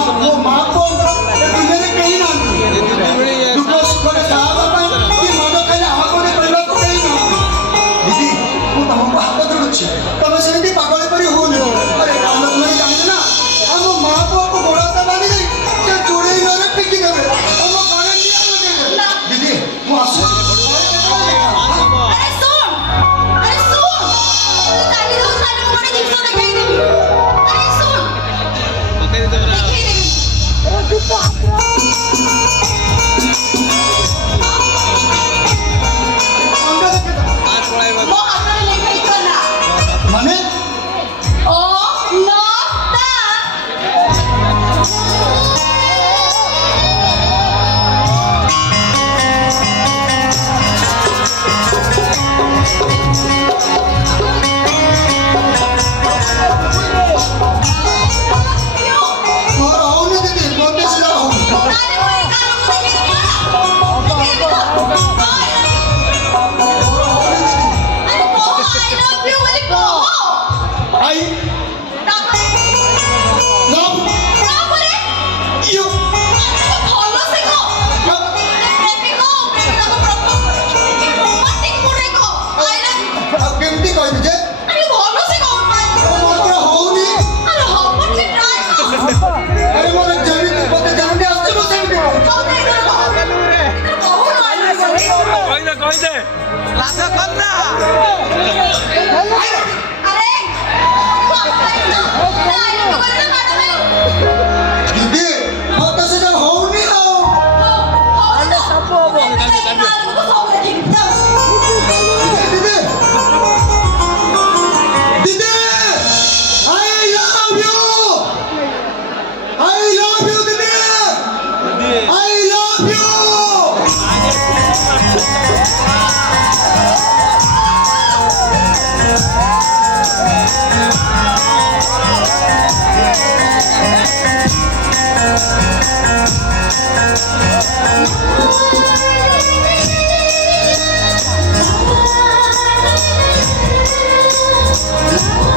वो माँ को मेरे कहीं ना दुखों सुखों साहब कि मनो खाली आको ने परिवार को कहीं ना दीदी वो तुमको हाथ जोड़ुछि तमे सेठी पागल परी होनी अरे काम नहीं जानते ना हम माँ को गोड़ाता बांधी दे से जोड़े न रे पिटी देबे हम घरे निया लगे दीदी वो आसु माने କହିଦେ ଲାଜ କରନା दीदी मत से जब होनी हो सब हो दीदी दीदी आई लव यू दीदी आई लव यू Oh